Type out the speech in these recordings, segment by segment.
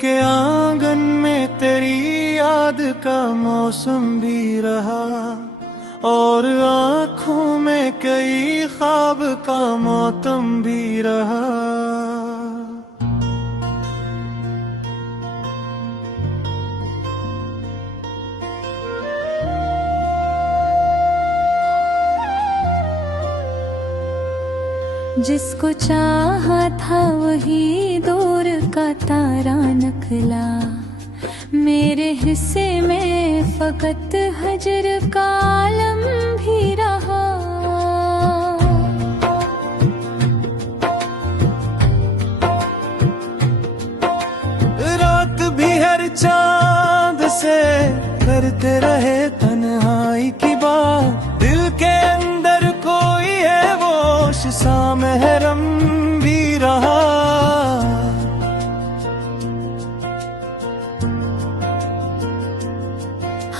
के आंगन में तेरी याद का मौसम भी रहा, और आँखों में कई ख्वाब का मौसम भी रहा। जिसको चाहा था वही दूर का तारा निकला, मेरे हिस्से में फकत हजर का आलम भी रहा। रात भी हर चांद से करते रहे तन्हाई की बात, दिल के अंदर कोई है वो सा महरम भी रहा।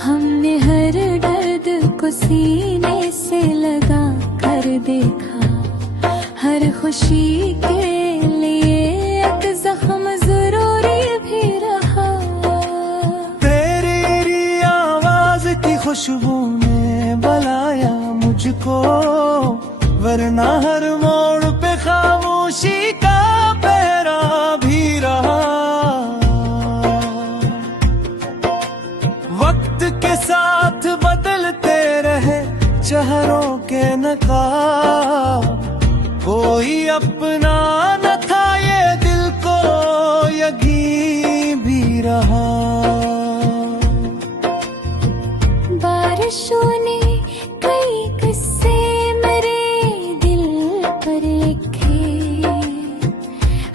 हमने हर दर्द को सीने से लगा कर देखा, हर खुशी के लिए एक जख्म जरूरी भी रहा। तेरी आवाज की खुशबू ने बुलाया मुझको, वरना हर मोड़ पे खामोशी का पहरा भी रहा। वक्त के साथ बदलते रहे चेहरों के नकाब, कोई अपना न था ये दिल को यकीन भी रहा। बारिशों ने कई किस्से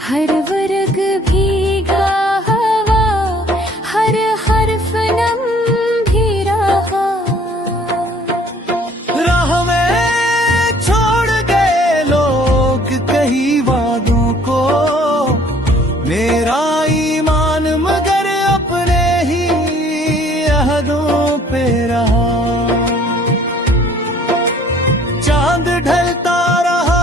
हर वर्ग भीगा हवा, हर हर्फ नम भी रहा। राह में छोड़ गए लोग कई वादों को, मेरा ईमान मगर अपने ही अहदों पे रहा। चांद ढलता रहा,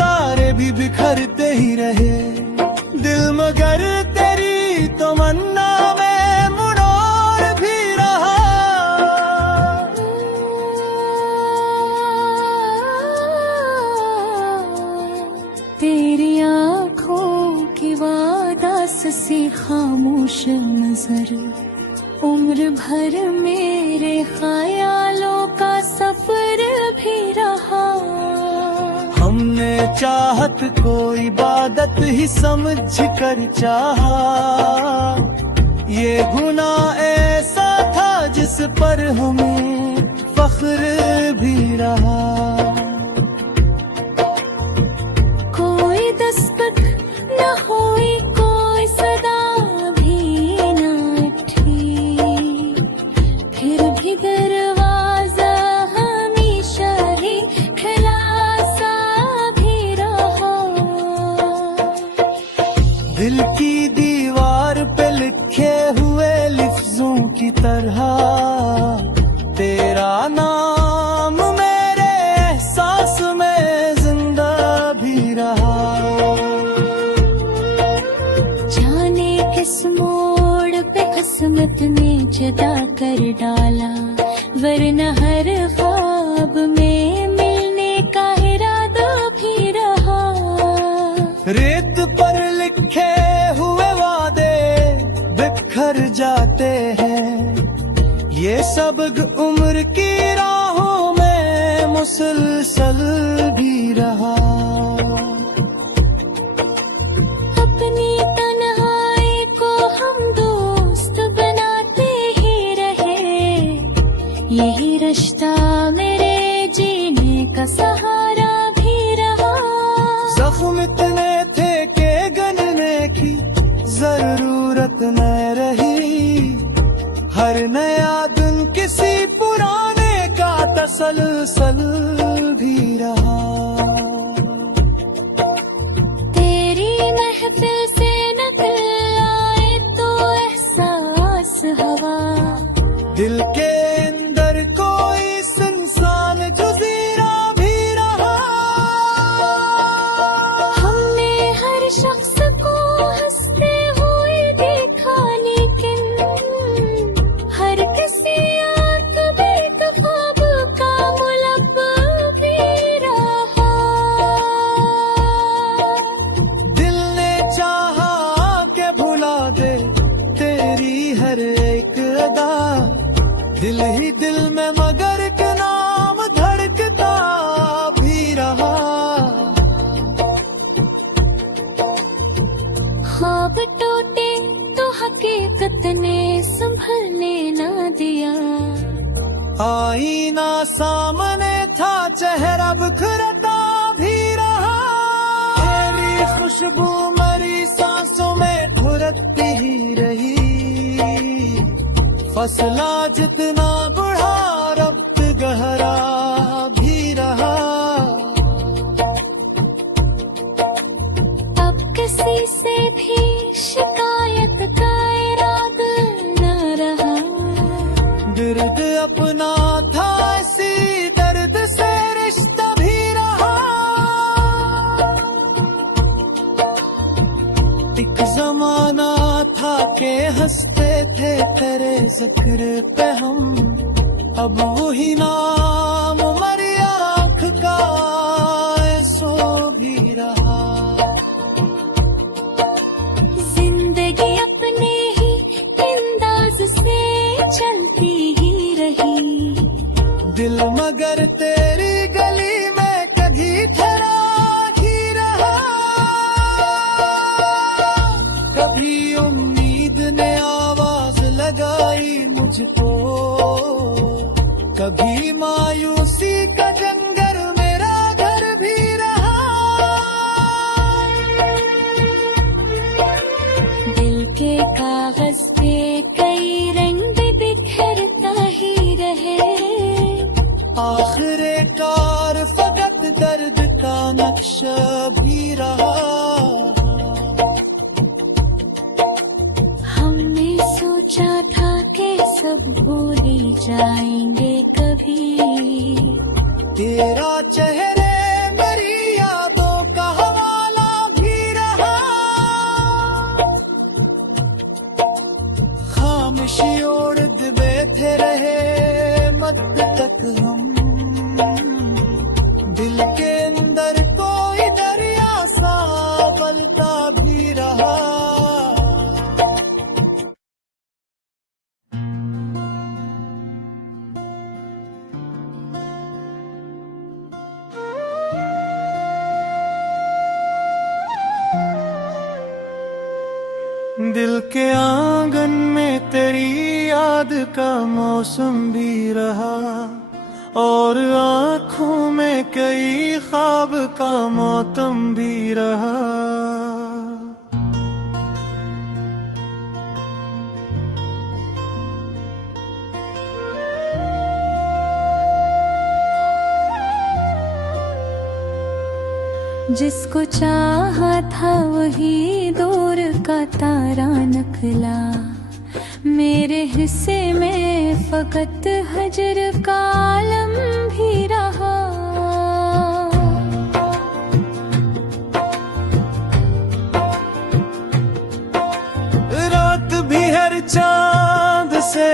तारे भी बिखरते ही रहे, दिल मगर तेरी तमन्ना में मुड़ोर भी रहा। तेरी आँखों की वादास सी खामोश नजर, उम्र भर मेरे ख्यालों का सफर भी रहा। हमने चाहत को इबादत ही समझ कर चाहा, ये गुनाह ऐसा था जिस पर हमें फख्र भी रहा। कोई दस्तक न हुई, कोई सदा भी न उठी, फिर भी दरवाजा हमेशा ही खुला सा भी रहा। दिल की दीवार पे लिखे हुए लफ्जों की तरह तेरा नाम मेरे एहसास में जिंदा भी रहा। जाने किस मोड़ पे किस्मत ने जदा कर डाला, वरना हर ख्वाब में मिलने का इरादा भी रहा। रेत पर लिखे हुए वादे बिखर जाते हैं, ये सबक उम्र की राहों में मुसलसल भी रहा। अपनी तन्हाई को हम दोस्त बनाते ही रहे, यही रिश्ता मेरे जीने का सहारा भी रहा। जख्म इतने थे के गनने की जरूरत न रही, हर नया दिन किसी पुराने का तसलसल भी रहा। तेरी महफिल से निकल आए तो एहसास हवा, दिल के अंदर कोई सुनसान जुजीरा भी रहा। हमने हर शख्स को हंसते हुए सदा, दिल ही दिल में मगर के नाम धड़कता भी रहा। ख्वाब टूटे तो हकीकत ने संभलने ना दिया। आईना सामने था, चेहरा बिखरता भी रहा। तेरी खुशबू मेरी सांसों में घुरती ही रही। फसला जितना बढ़ा, रब्त गहरा भी रहा। अब किसी से भी शिकायत का इरादा न रहा। दर्द अपना था, इसी दर्द से रिश्ता भी रहा। एक जमाना था के हंसते थे तेरे जिक्र पे हम, अब वही नाम मरी आँख का सो भी रहा। जिंदगी अपने ही अंदाज से चलती ही रही। दिल मगर तेरी गली में कभी ठहरा ही रहा। कभी उम्मीद ने आवाज लगाई मुझको, कभी मायूसी का जंगल मेरा घर भी रहा। दिल के कागज पे कई रंग बिखरता ही रहे। आखिर कार फकत दर्द का नक्शा भी रहा। हमने सोचा था कि सब भूल ही जाएंगे कभी। तेरा चेहरे मेरी यादों का हवाला भी रहा। खामोशी ओढ़ बैठे रहे मत तक हम। दिल के अंदर कोई दरिया सा बलता भी रहा। दिल के आंगन में तेरी याद का मौसम भी रहा। और आँखों में कई ख्वाब का मौसम भी रहा। जिसको चाहा था वही दूर का तारा निकला। मेरे हिस्से में फकत हजर का आलम भी रहा। रात भी हर चांद से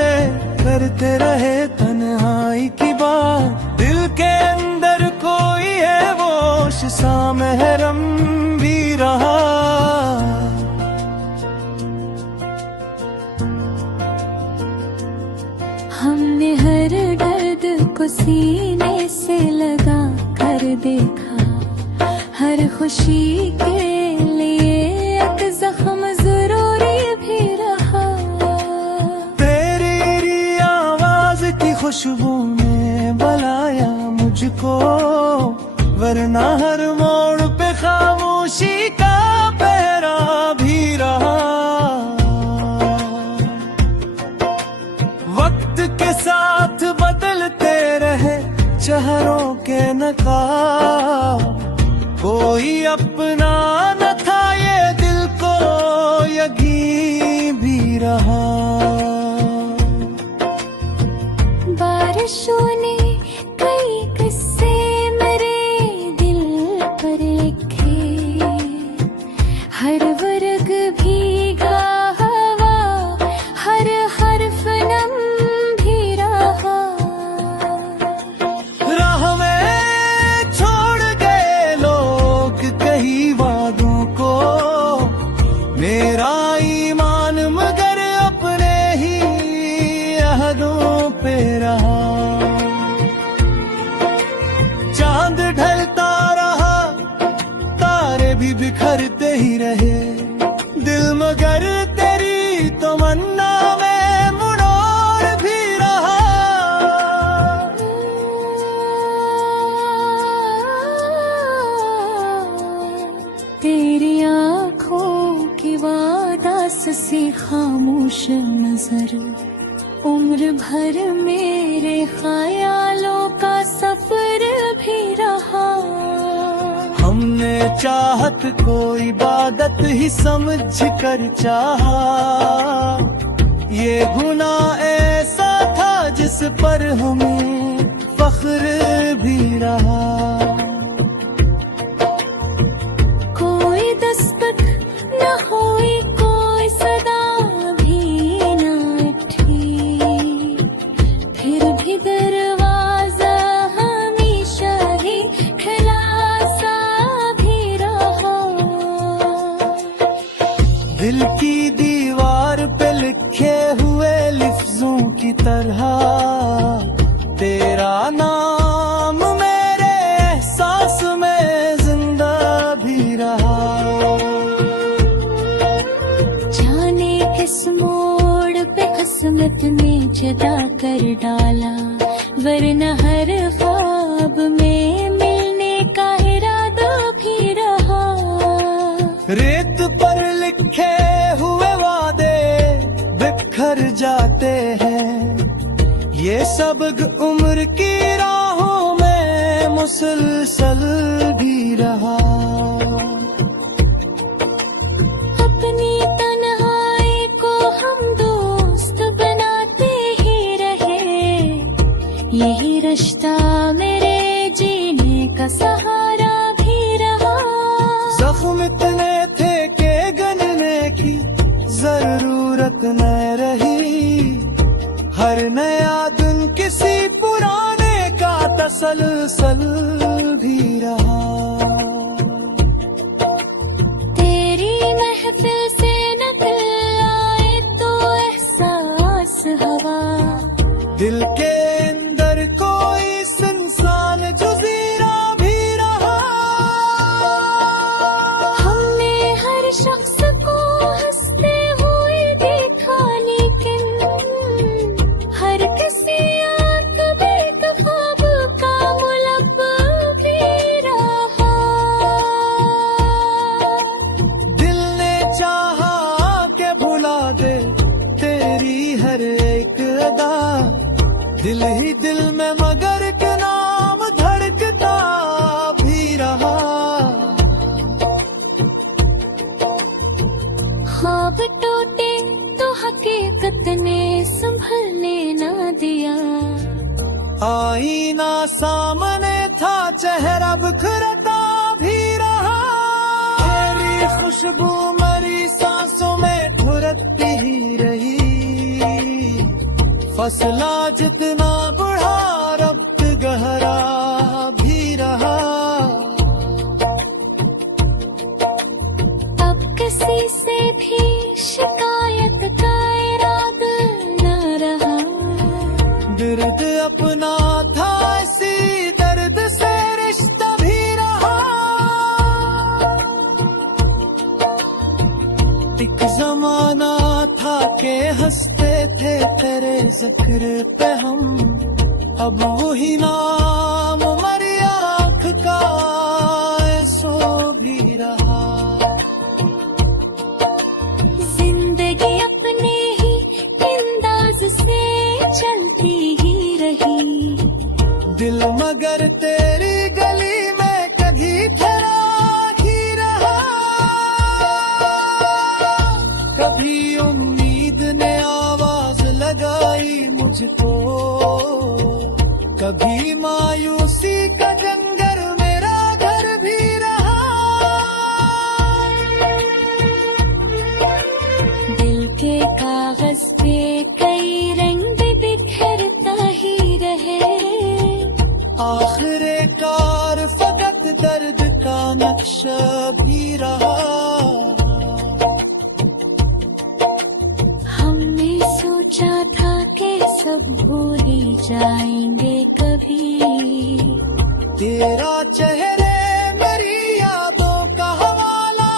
करते रहे तन्हाई की बात। दिल के अंदर कोई है वो सा महरम भी रहा। हमने हर दर्द को सीने से लगा कर देखा। हर खुशी के लिए एक जख्म जरूरी भी रहा। तेरी आवाज की खुशबू ने बुलाया मुझको, वरना हर मोड़ पे खामोशी का पहरा भी रहा। वक्त के साथ बदलते रहे चेहरों के नकाब। कोई अपना न था ये दिल को यकीन भी रहा। बारिशों ने कई किस्से मेरे दिल पर लिखे। हर वर्ग भीगा हवा, हर हर्फ नम भी रहा। राह में छोड़ गए लोग कई वादों को। मेरा ईमान मगर अपने ही करते ही रहे दिल, मगर तेरी तमन्ना में मुड़ोर भी रहा। तेरी आँखों की वादास सी खामोश नजर उम्र भर मेरे ख्यालों का सफर भी रहा। हमने चाहत को इबादत ही समझ कर चाहा, ये गुनाह ऐसा था जिस पर हमें फख्र भी रहा। कोई दस्तक न हुई, कोई सदा भी न उठी, फिर भी दरवाजा हमेशा ही खुला सा भी रहा। दिल की दीवार पे लिखे हुए लफ्जों की तरह तेरा नाम मेरे एहसास में जिंदा भी रहा। जाने किस मोड़ पे किस्मत ने जुदा कर डाला, वरना हर ख्वाब में मिलने का इरादा भी रहा। रेत पर लिखे हुए वादे बिखर जाते हैं, ये सबक उम्र की राहों में मुसलसल भी रहा। अपनी तन्हाई को हम दोस्त बनाते ही रहे, यही रिश्ता मेरे जीने का सहारा भी रहा। जख्म इतने थे के गनने की जरूरत न रही, हर नया दिन किसी पुराने का तसलसल भी रहा। तेरी महफिल से नकल आए तो एहसास हवा, दिल के अंदर कोई इंसान जुजीरा भी रहा। हमने हर शख्स को हंसते हुए देखा, लेकिन हर किसी आंख में ख्वाब का मुलब्ब भी रहा। दिल ने चाहा के भुला दे तेरी हर एक अदा, दिल ही दिल में मगर के नाम धड़कता भी रहा। ख्वाब टूटे तो हकीकत ने संभलने ना दिया, आईना सामने था चेहरा बिखरता भी रहा। तेरी खुशबू मरी सांसों में घुरती ही रही, फसला जितना बढ़ा रब्त गहरा भी रहा। अब किसी से भी शिकायत का इरादा न रहा। दर्द अपना था इसी दर्द से रिश्ता भी रहा। एक जमाना था के हंसते थे तेरे जिक्र पे हम, अब वही नाम मरी आँख का सो भी रहा। जिंदगी अपने ही अंदाज से चलती ही रही, दिल मगर तेरी गली में कभी ठहरा ही रहा। कभी उम्मीद ने आवाज लगाई मुझको, कभी मायूसी का जंगल मेरा घर भी रहा। दिल के कागज पे कई रंग बिखरता ही रहे, आखिर कार फकत दर्द का नक्शा भी रहा। हमने सोचा था कि सब भूल ही जाएंगे कभी, तेरा चेहरे मेरी यादों का हवाला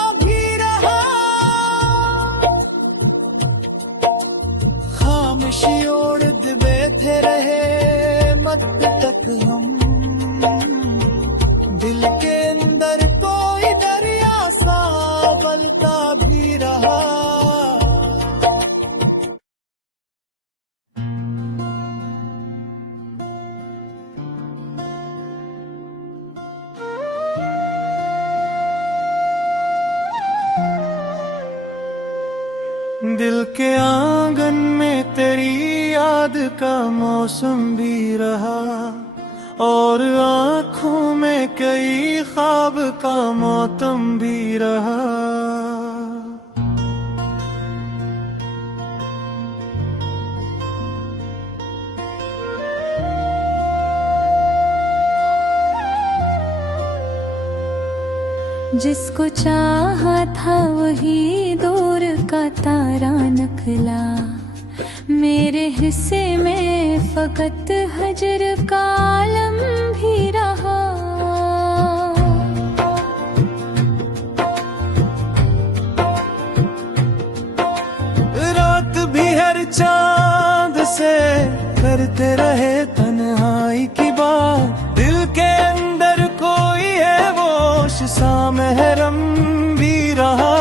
बारिशोड़ दिबे थे रहे मत तक हम दिल के अंदर कोई दरिया सा बलता भी रहा दिल के आंगन में तेरी याद का मौसम भी रहा और आँखों में कई ख्वाब का मौसम भी रहा। जिसको चाहा था वही दूर का तारा निकला, मेरे हिस्से में फकत हजर का आलम भी रहा। रात भी हर चांद से करते रहे तन्हाई की बात, दिल के अंदर कोई है वो सा महरम भी रहा।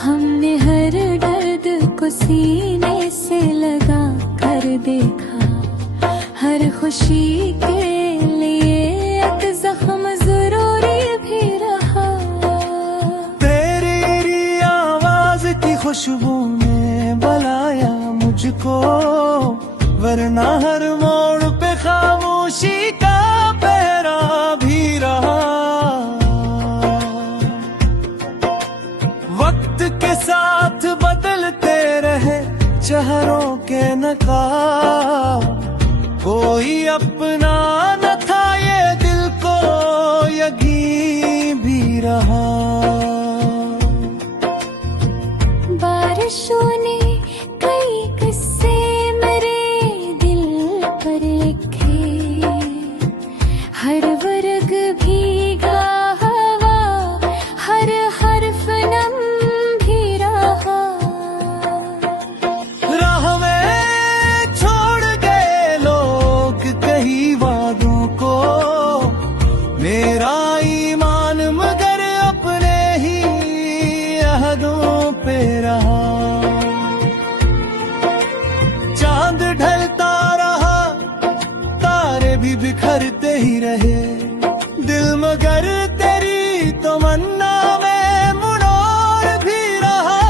हमने हर दर्द को सीने से लगा कर देखा, हर खुशी के लिए एक जख्म जरूरी भी रहा। तेरी आवाज की खुशबू ने बुलाया मुझको, वरना हर मोड़ पे खामोशी का पहरा भी रहा। वक्त के साथ बदलते रहे चेहरों के नकाब, कोई अपना न था ये दिल को यकीन भी रहा। बारिशों ने कई किस्से हर वर्ग भीगा हवा, हर हर्फ नम भी रहा। राह में छोड़ गए लोग कई वादों को, मेरा ईमान मगर अपने ही अहदों पे रहा। चांद ढलता रहा, तारे भी बिखरते ही रहे, दिल मगर तेरी तमन्ना में मुड़ोर भी रहा।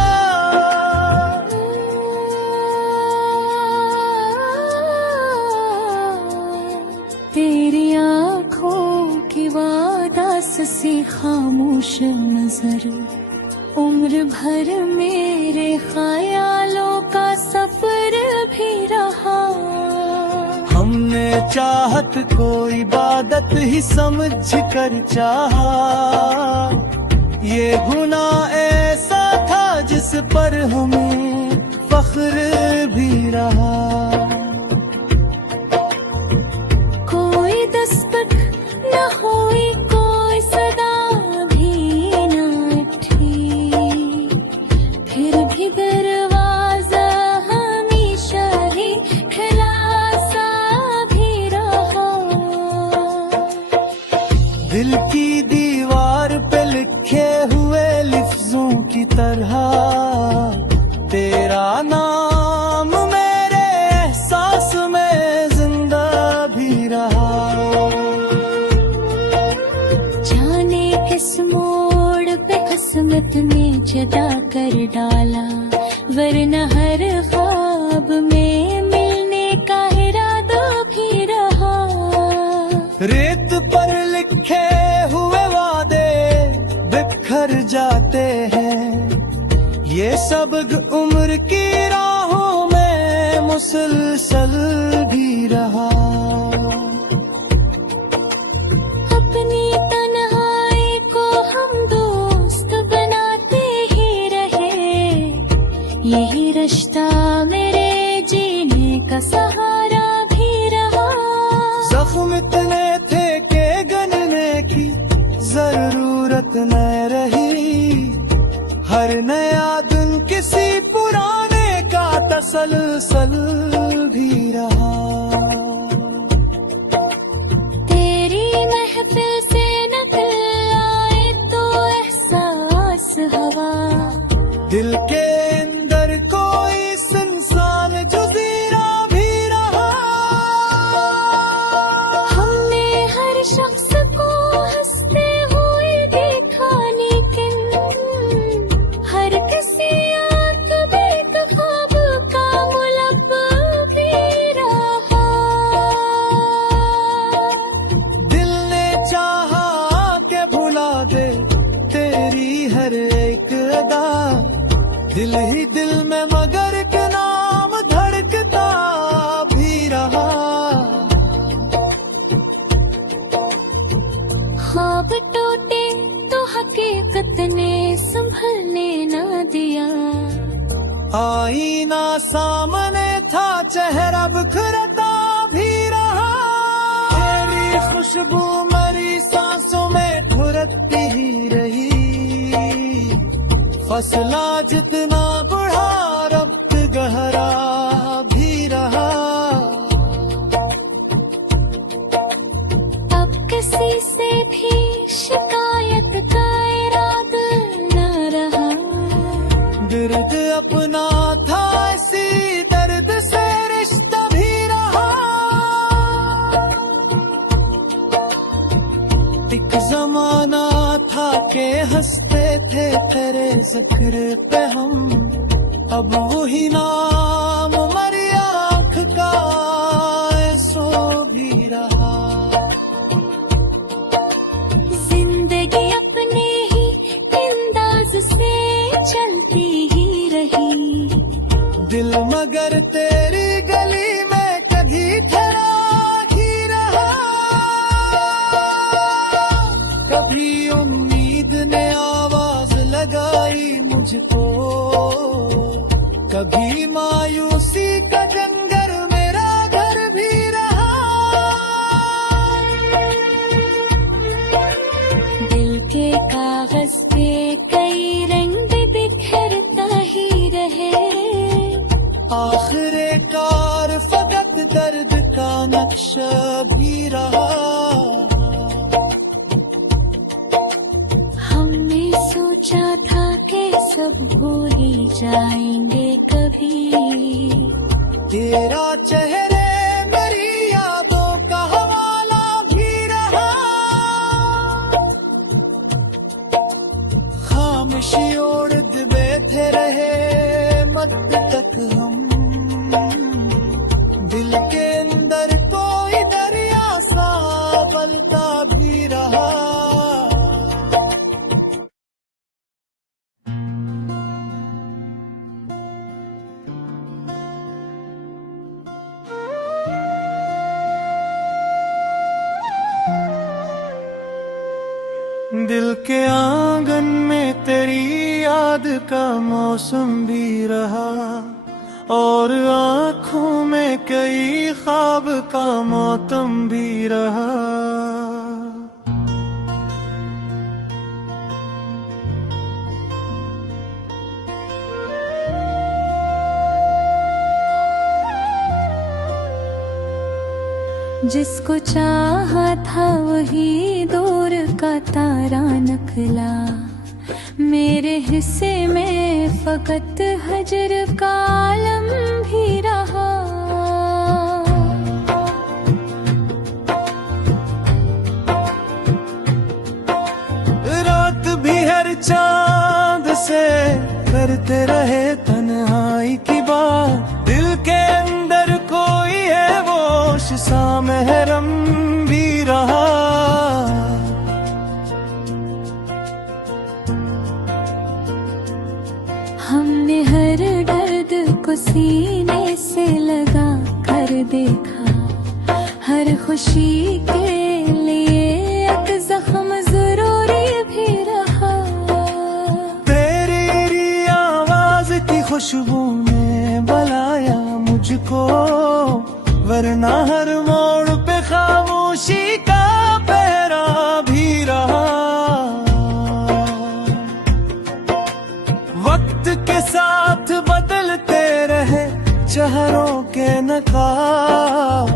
तेरी आँखों की वादास सी खामोश नजर, उम्र भर मेरे ख्यालों का सफर भी रहा। हमने चाहत को इबादत ही समझ कर चाहा, ये गुनाह ऐसा था जिस पर हमें फख्र भी रहा। कोई दस्तक न हुई, कोई सदा भी न उठी, फिर भी दरवाजा हमेशा ही खुला सा भी रहा। दिल की दीवार पे लिखे हुए लफ्जों की तरह तेरा नाम मेरे एहसास में जिंदा भी रहा। जाने किस मोड़ पे किस्मत ने जदा कर डाला, वरना हर ख्वाब में मिलने का इरादा भी रहा। रेत पर लिखे हुए वादे बिखर जाते हैं, ये सबक उम्र की राहों में मुसलसल भी रहा। अपनी तन्हाई को हम दोस्त बनाते ही रहे, यही रिश्ता मेरे जीने का सहारा भी रहा। जख्म इतने थे के गनने की जरूरत न मैं रही। हर नया दिन किसी पुराने का तसलसल भी रहा। तेरी महफिल से निकल आए तो एहसास हवा। दिल के अंदर कोई इंसान जुजीरा भी रहा। हमने हर शख्स को हंसते हुए देखा, लेकिन हर किसी आंख में एक ख्वाब का मुलब्बस भी रहा। दिल ने चाहा के भुला दे तेरी हर एक अदा। दिल ही दिल में मगर के नाम धड़कता भी रहा। ख्वाब टूटे तो हकीकत ने संभलने ना दिया। आईना सामने था, चेहरा बिखरता भी रहा। तेरी खुशबू मरी सांसों में ठुरकती ही रही। फसला जितना बढ़ा रब्त गहरा भी रहा। अब किसी से भी शिकायत का इरादा न रहा। दर्द अपना था, इसी दर्द से रिश्ता भी रहा। एक जमाना था के हंसते थे तेरे जिक्र पे हम। अब वही नाम मरी आँख का सो भी रहा। जिंदगी अपने ही अंदाज से चलती ही रही। दिल मगर तेरी गली में कभी ठहरा ही रहा। कभी उम्मीद ने आवाज लगाई मुझको, कभी मायूसी का जंगल मेरा घर भी रहा। दिल के कागज पे कई रंग बिखरता ही रहे। आखिर कार फकत दर्द का नक्शा भी रहा। हमने सोचा था कि सब भूल ही जाएंगे कभी। तेरा चेहरे मेरी यादों का हवाला भी रहा। खामोशी ओढ़ बैठे रहे मत तक हम। दिल के अंदर कोई दरिया सा बलता भी रहा। दिल के आंगन में तेरी याद का मौसम भी रहा। और आँखों में कई ख्वाब का मौसम भी रहा। जिसको चाहा था वही दूर का तारा निकला। मेरे हिस्से में फकत हजर का आलम भी रहा। रात भी हर चांद से करते रहे तन्हाई की बात। दिल के अंदर कोई है वो सा महरम भी रहा। हमने हर दर्द को सीने से लगा कर देखा। हर खुशी के लिए एक जख्म जरूरी भी रहा। तेरी आवाज की खुशबू ने बुलाया मुझको, वरना हर मोड़ पे खामोशी का पहरा भी रहा। चेहरों के नकाब,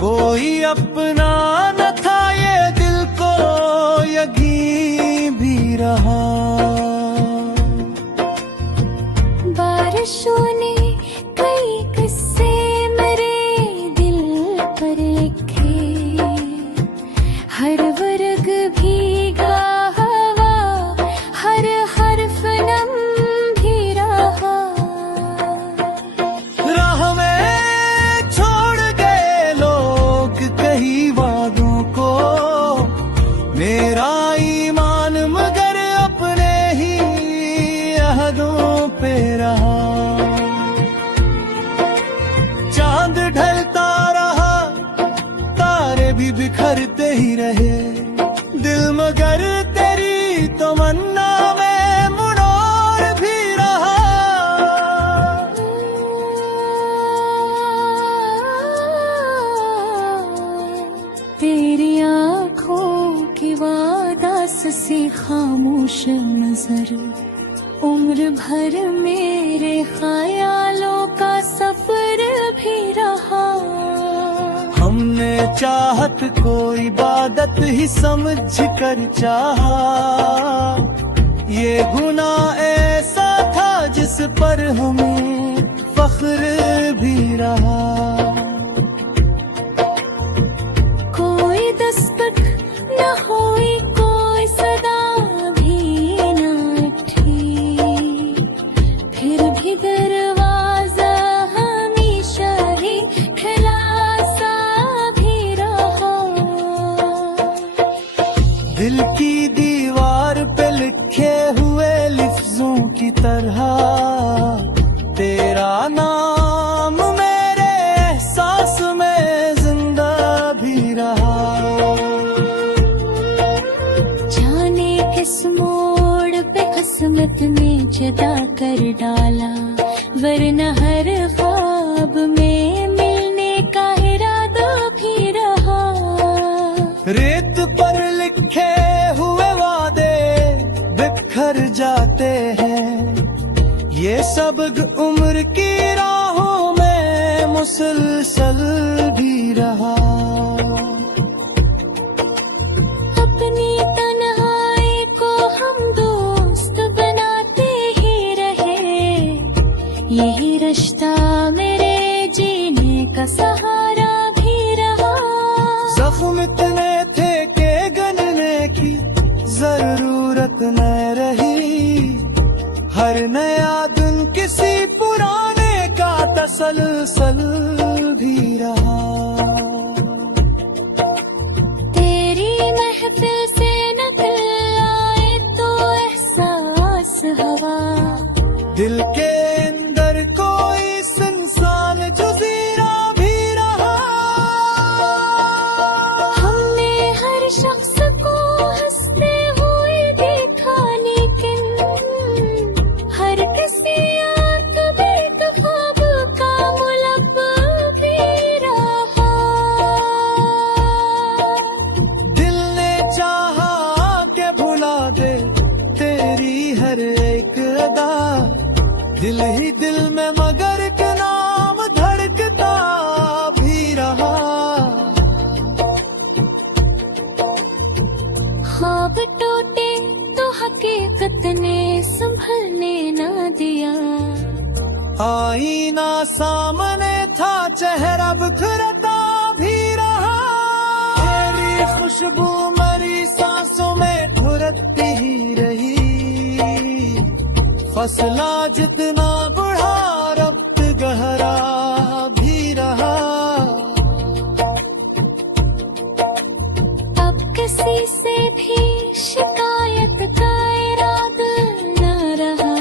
कोई अपना न था ये दिल को यकीन भी रहा। बारिशों ने कई किस्से मेरे दिल पर लिखे, हर वर्ग भीगा हवा, हर हर्फ नम भी रहा। राह में छोड़ गए लोग कई वादों को, मेरा ईमान मगर अपने ही अहदों पे रहा। चांद ढलता रहा, तारे भी बिखरते ही रहे, दिल मगर तेरी तमन्ना में मुड़ोर भी रहा। तेरी आँखों की वादास सी खामोश नजर, उम्र भर मेरे ख्यालों का सफर भी रहा। हमने चाहत को इबादत ही समझ कर चाहा, ये गुनाह ऐसा था जिस पर हमें फख्र भी रहा। कोई दस्तक न हुई, कोई सदा भी न उठी, फिर भी दरवाजा हमेशा ही खुला सा भी रहा। दिल की दीवार पे लिखे हुए लफ्जों की तरह, तेरा नाम मेरे एहसास में जिंदा भी रहा। जाने किस मोड़ पे किस्मत ने जुदा कर डाला, वरना हर ख्वाब में मिलने का इरादा भी रहा। रेत पर लिखे हुए वादे बिखर जाते हैं, ये सबक उम्र की राहों में मुसलसल भी रहा। अपनी तन्हाई को हम दोस्त बनाते ही रहे, यही रिश्ता मेरे जीने का सहारा भी रहा। जख्म इतने थे कि गनने की जरूरत न रही, हर नया दिन किसी पुराने का तसलसल भी रहा। तेरी महफिल से नकल आए तो एहसास हवा, दिल के अंदर कोई सुनसान जुजीरा भी रहा। हमने हर शख्स को हंसते हुए देखा, लेकिन हर किसी आंख में ख्वाब का मुलब्ब भी रहा। दिल ने चाहा के भुला दे तेरी हर एक अदा, दिल ही दिल में मगर के नाम धड़कता भी रहा। ख्वाब टूटे तो हकीकत ने संभलने ना दिया, आईना सामने था चेहरा बिखरता भी रहा। तेरी खुशबू मेरी सांसों में घुरती ही रही, फसला जितना बढ़ा रब्त गहरा भी रहा। अब किसी से भी शिकायत का इरादा न रहा।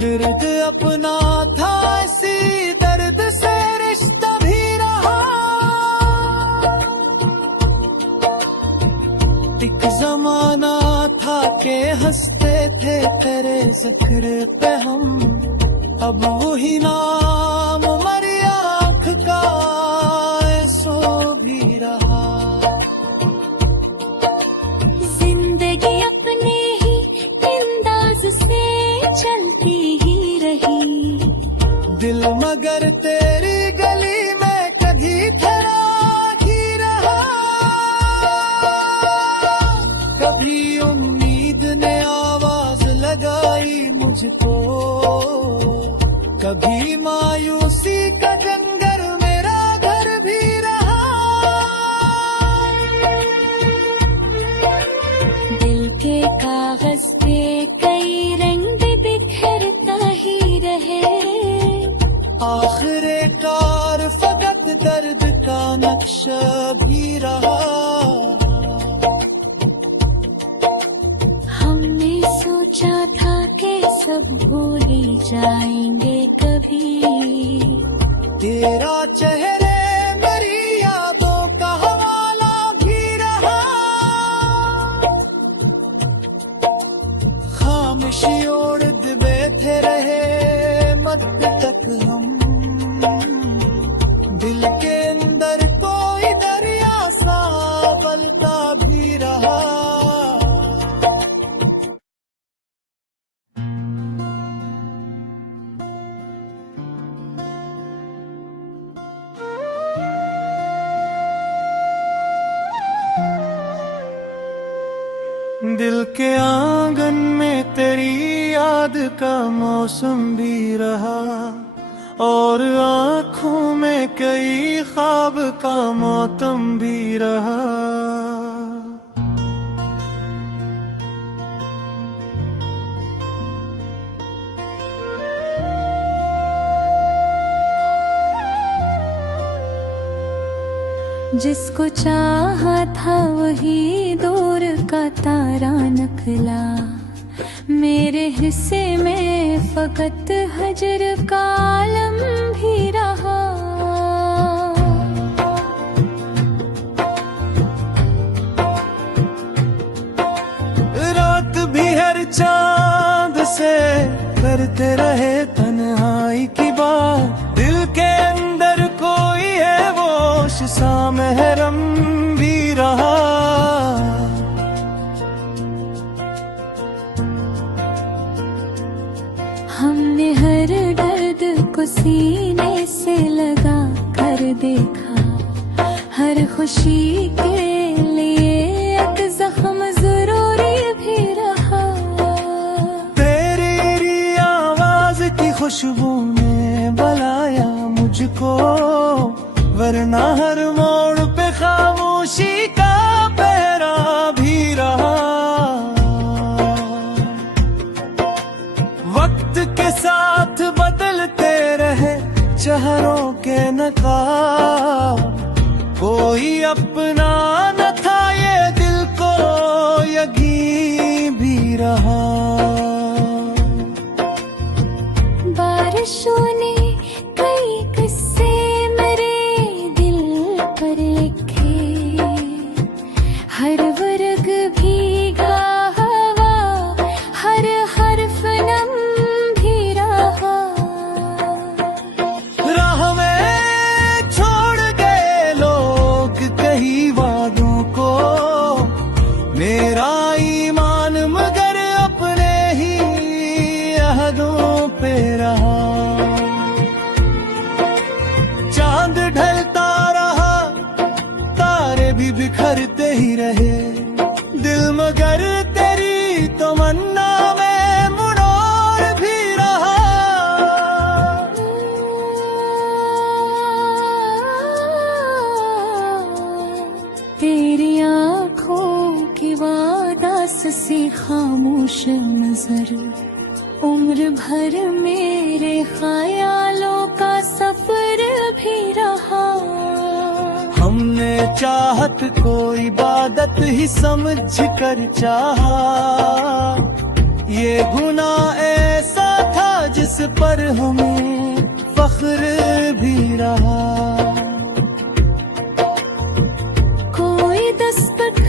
दर्द अपना था इसी दर्द से रिश्ता भी रहा। एक जमाना था के हंसते थे तेरे ज़िक्र पे हम, अब वही नाम मरी आँख का सो भी रहा। जिंदगी अपने ही अंदाज से चलती ही रही, दिल मगर तेरी गली में कभी ठहरा ही रहा। कभी उम्मीद ने आवाज लगाई मुझको, कभी मायूसी का जंगल मेरा घर भी रहा। दिल के कागज पे कई रंग बिखरता ही रहे, आखिर कार फकत दर्द का नक्शा भी रहा। हमने सोचा था कि सब भूल ही जाएंगे कभी, तेरा चेहरे मेरी यादों का हवाला भी रहा। खामोशी ओढ़ बैठे रहे मत तक हम, दिल के अंदर कोई दरिया सा बलता भी रहा। दिल के आंगन में तेरी याद का मौसम भी रहा, और आँखों में कई ख्वाब का मौसम भी रहा। जिसको चाहा था वही दूर का तारा निकला, मेरे हिस्से में फकत हजर का आलम भी रहा। रात भी हर चांद से करते रहे तन्हाई की बात, दिल के अंदर कोई है वो सा महरम भी रहा। हमने हर दर्द को सीने से लगा कर देखा, हर खुशी के लिए एक जख्म जरूरी भी रहा। तेरी आवाज की खुशबू ने बुलाया मुझको, वरना हर मोड़ पे खामोशी का पहरा भी रहा। वक्त के साथ बदलते रहे चेहरों के नकाब, कोई अपना न था ये दिल को यकीन भी रहा। बारिशों ने कई किस्से हर वर्ग भीगा हवा, हर हर्फ नम भी रहा। राह में छोड़ गए लोग कई वादों को, मेरा ईमान मगर अपने ही अहदों पे रहा। चांद ढलता रहा, तारे भी बिखरते ही रहे, दिल मगर तेरी तमन्ना में मुड़ोर भी रहा। तेरी आँखों की वादास सी खामोश नजर, उम्र भर मेरे ख्यालों का सफर भी रहा। हमने चाहत को इबादत ही समझ कर चाहा, ये गुनाह ऐसा था जिस पर हमें फख्र भी रहा। कोई दस्तक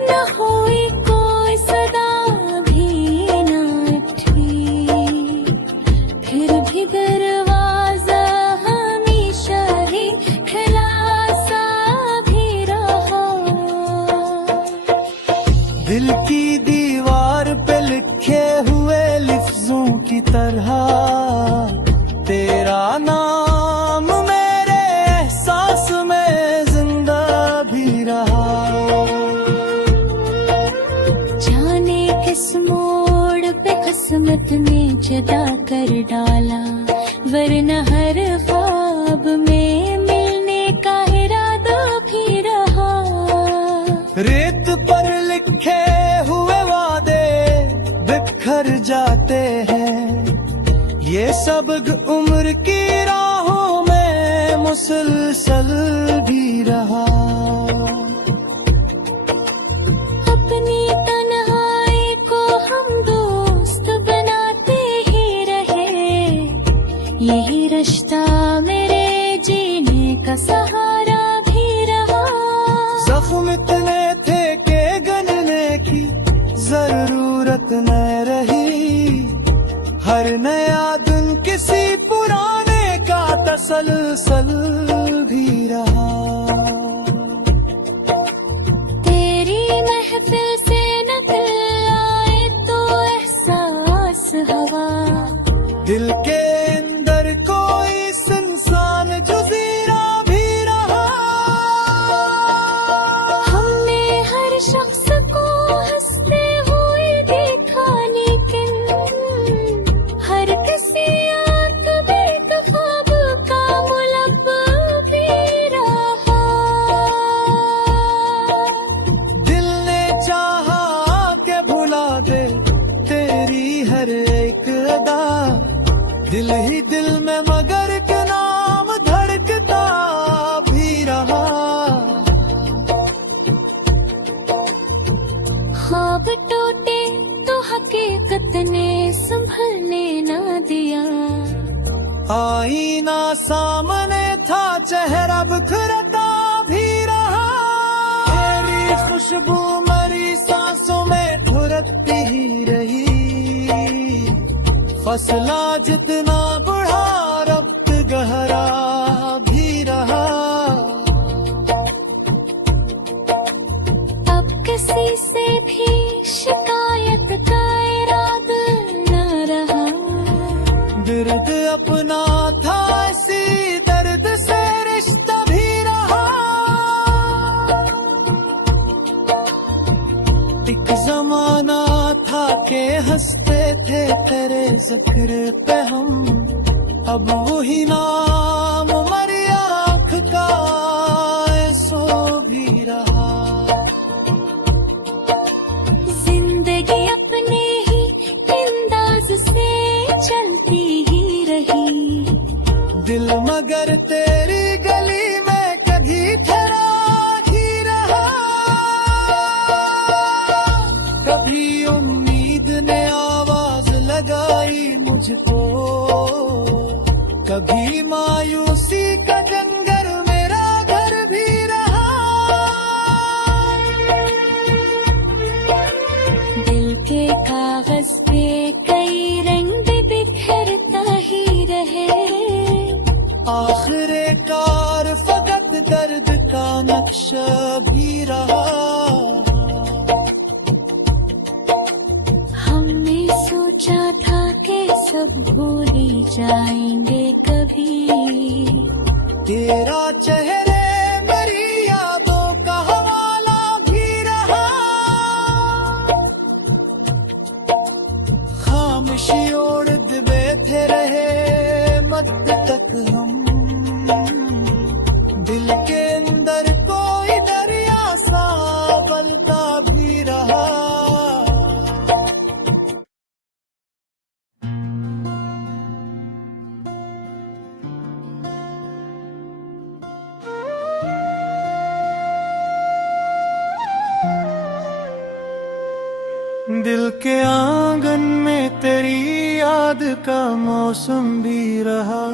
न हुई, कोई सदा भी न उठी, फिर भी दरवाजा हमेशा ही खुला सा भी रहा। दिल की दीवार पे लिखे हुए लफ्जों की तरह तेरा नाम किस्मत ने जदा कर डाला, वरना हर ख्वाब में मिलने का इरादा भी रहा। रेत पर लिखे हुए वादे बिखर जाते हैं, ये सबक उम्र की राहों में मुसलसल भी रहा। अपनी तन्हाई को हम दोस्त बनाते ही रहे, यही रिश्ता मेरे जीने का सहारा भी रहा। जख्म इतने थे के गनने की जरूरत न रही, हर नया दिन किसी पुराने का तसलसल भी रहा। तेरी महफिल से निकल आए तो एहसास हवा, दिल के अंदर कोई इंसान जुजीरा भी रहा। हमने हर शख्स को हंसते हुए देखा, लेकिन हर किसी आंख में एक ख्वाब का मुलब्ब भी रहा। दिल ने चाहा के भुला दे तेरी हर एक अदा, दिल ही दिल में मगर के नाम धड़कता भी रहा। ख्वाब टूटे तो हकीकत ने संभलने ना दिया, आईना सामने था चेहरा बिखरता भी रहा। तेरी खुशबू मरी सांसों में घुरती ही रही, फसला जितना बढ़ा रब्त गहरा भी रहा। अब किसी से भी शिकायत का इरादा न रहा। दर्द अपना था इसी दर्द से रिश्ता भी रहा। एक जमाना था के हंसते थे तेरे जिक्र पे हम, अब वही नाम मरी आँख का सो भी रहा। जिंदगी अपने ही अंदाज से चलती ही रही, दिल मगर तेरी गली में कभी ठहरा ही रहा। कभी उम्मीद ने आवाज लगाई मुझको, कभी मायूसी का जंगल मेरा घर भी रहा। दिल के कागज पे कई रंग बिखरता ही रहे, आखिर कार फकत दर्द का नक्शा भी रहा। हमने सोचा था कि सब भूल ही जाएंगे कभी, तेरा चेहरे मेरी यादों का हवाला भी रहा। खामोशी ओढ़ बैठे रहे मत तक हम, दिल के अंदर कोई दरिया सा बलता भी रहा। दिल के आंगन में तेरी याद का मौसम भी रहा,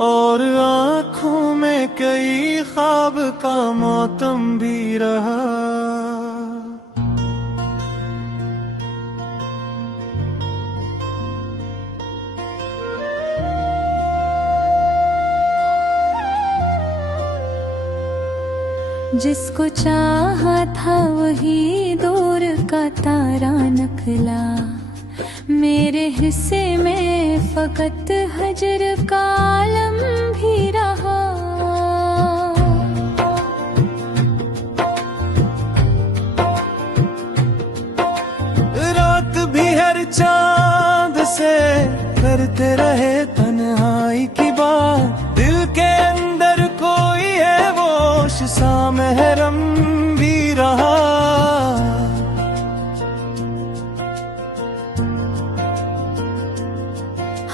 और आँखों में कई ख्वाब का मौसम भी रहा। जिसको चाहा था वही दूर का तारा निकला, मेरे हिस्से में फकत हजर का आलम भी रहा। रात भी हर चाँद से करते रहे तन्हाई की बात, दिल के अंदर कोई है वो सा महरम भी रहा।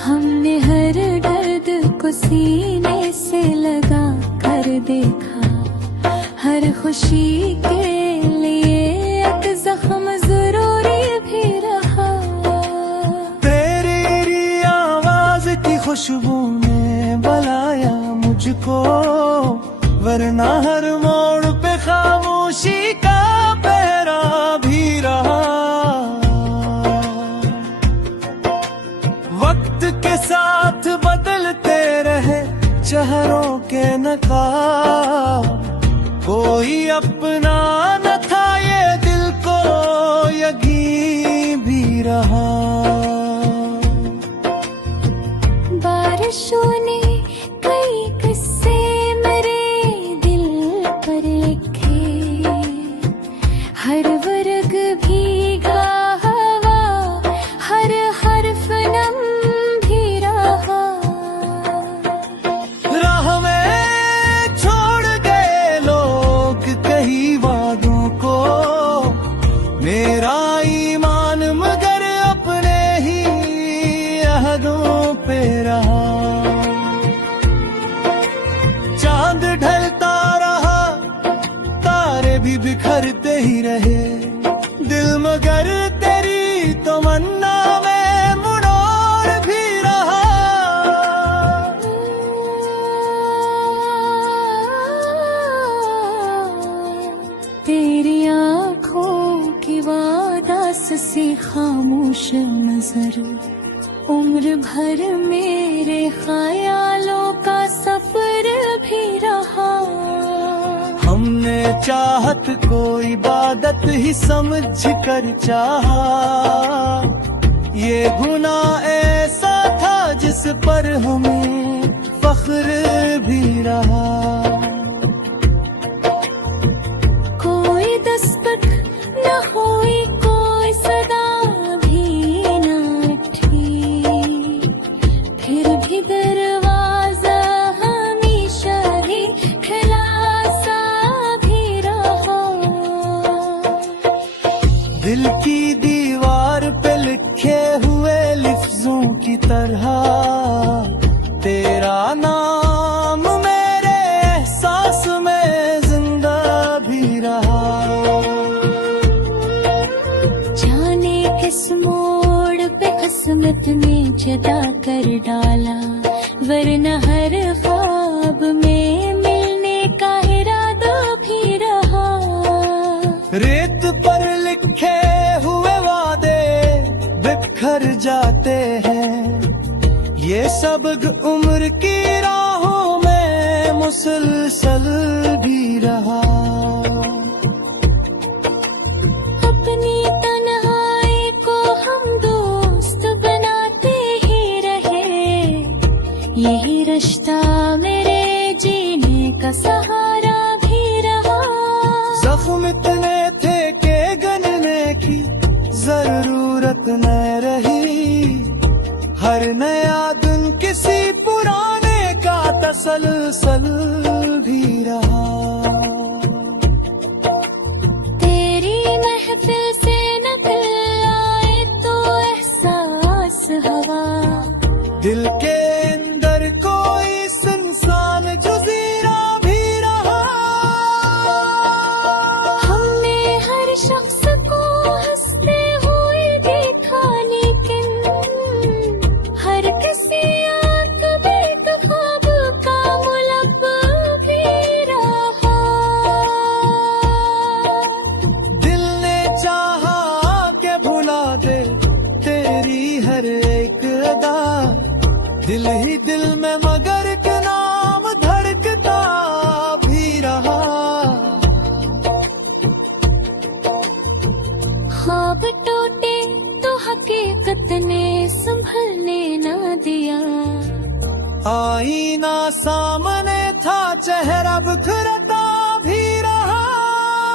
हमने हर दर्द को सीने से लगा कर देखा, हर खुशी के लिए एक जख्म जरूरी भी रहा। तेरी आवाज की खुशबू ने बुलाया मुझको, वरना हर मोड़ पे खामोशी का पहरा भी रहा। वक्त के साथ बदलते रहे चेहरों के नकाब, कोई अपना न था ये दिल को यकीन भी रहा। बारिशों ने कई किस्से मेरे दिल पर लिखे, हर वर्ग भीगा हवा, हर हर्फ नम भी रहा। राह में छोड़ गए लोग कई वादों को, मेरा ईमान मगर अपने ही अहदों पे रहा। चांद ढलता रहा, तारे भी बिखरते ही रहे, दिल मगर तेरी तमन्ना में मुड़ोर भी रहा। तेरी आँखों की वादास सी खामोश नजर, उम्र भर मेरे ख्यालों का सफर भी रहा। हमने चाहत को इबादत ही समझ कर चाहा, ये गुनाह ऐसा था जिस पर हमें फख्र भी रहा। कोई दस्तक न हुई, कोई सदा भी न उठी, फिर भी दरवाजा हमेशा ही खुला सा भी रहा। दिल की दीवार पे लिखे हुए लफ्जों की तरह, तेरा नाम मेरे एहसास में जिंदा भी रहा। जाने किस मोड़ पे किस्मत ने जदा कर डाला, वरना हर ख्वाब में मिलने का इरादा भी रहा। रेत पर लिखे हुए वादे बिखर जाते हैं, ये सबक उम्र की राहों में मुसलसल भी रहा। अपनी तन्हाई को हम दोस्त बनाते ही रहे, यही रिश्ता मेरे जीने का सहारा भी रहा। जख्म इतने थे के गनने की जरूरत न रही, हर नया दिन किसी पुराने का तसलसल भी रहा। तेरी महफिल से निकल आए तो एहसास हवा, दिल के अंदर कोई सुनसान जुजीरा भी रहा। हमने हर शख्स को हंसते हुए देखा, लेकिन हर किसी आँख में एक ख्वाब का मुलब्ब भी रहा। दिल ने चाहा के भुला दे तेरी हर एक अदा, दिल ही दिल में मगर के नाम धड़कता भी रहा। ख्वाब टूटे तो हकीकत ने संभलने न दिया, आईना सामने था चेहरा बिखरता भी रहा।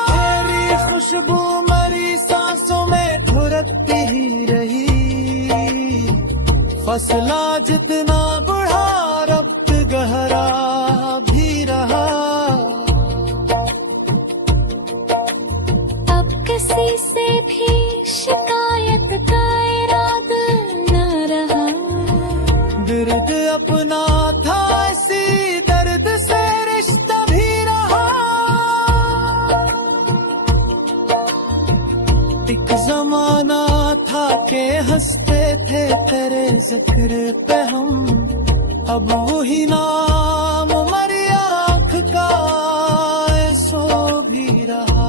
तेरी खुशबू मरी सांसों में घुरती ही रही, फसला जितना बढ़ा रब्त गहरा भी रहा। अब किसी से भी शिकायत का इरादा न रहा। दर्द अपना था इसी दर्द से रिश्ता भी रहा। एक जमाना था के हंसते थे तेरे जिक्र पे हम, अब वही नाम मरी आँख का सो भी रहा।